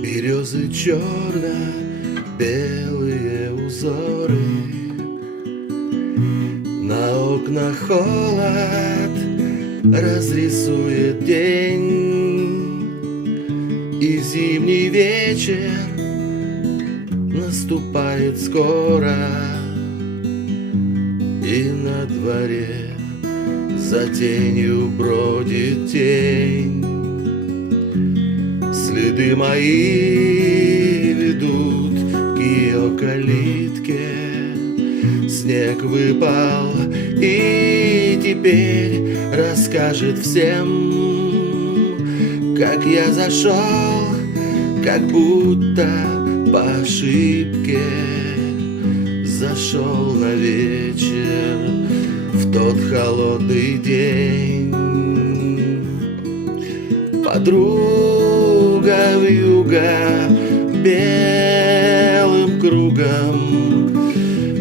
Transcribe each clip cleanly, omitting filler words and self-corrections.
Березы черно-белые узоры, на окнах холод разрисует день, и зимний вечер наступает скоро, и на дворе за тенью бродит тень. Следы мои ведут к ее калитке. Снег выпал и теперь расскажет всем, как я зашел, как будто по ошибке зашел на вечер в тот холодный день. Подруга вьюга белым кругом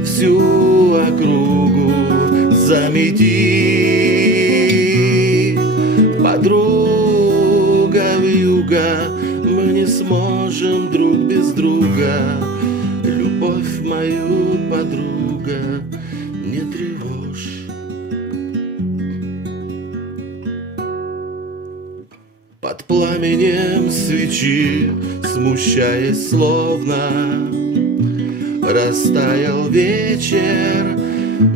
всю округу замети. Подруга вьюга, мы не сможем друг без друга. Любовь мою, подруга, не тревожь. Под пламенем свечи, смущаясь словно, растаял вечер,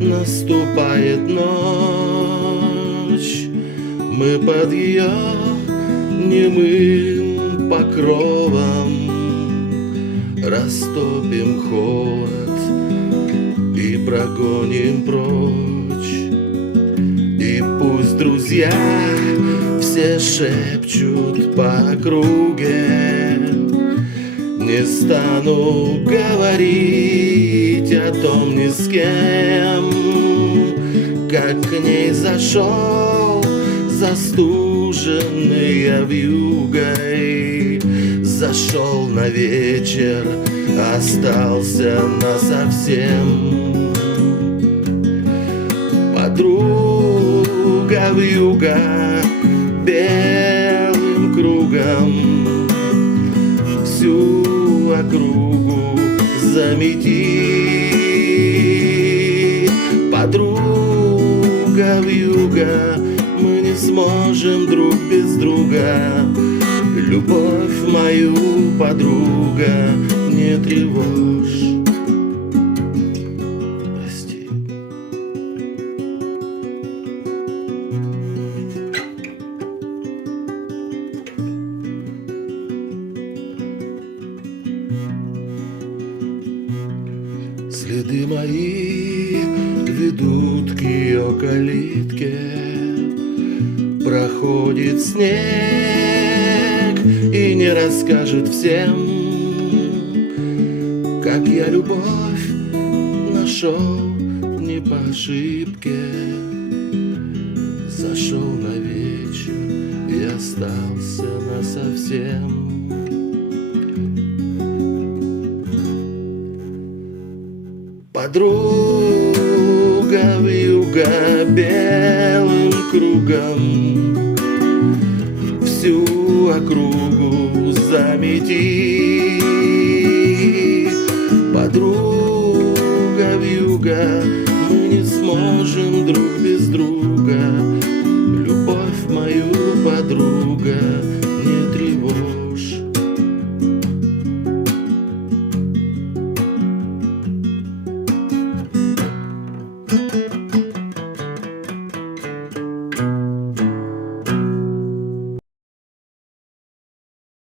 наступает ночь. Мы под ее немым покровом растопим холод и прогоним прочь. И пусть друзья все шепчут по округе, не стану говорить о том ни с кем, как к ней зашел застуженный я вьюгой. Зашел на вечер, остался насовсем. Подруга вьюга белым кругом всю округу замети. Подруга вьюга, мы не сможем друг без друга. Любовь мою, подруга, не тревожь. Прости. Следы мои ведут к ее калитке. Проходит снег и не расскажет всем, как я любовь нашел не по ошибке. Зашел на вечер и остался насовсем. Подруга вьюга белым кругом всю округу замети. Подруга вьюга, мы не сможем друг без друга. Любовь мою, подруга, не тревожь.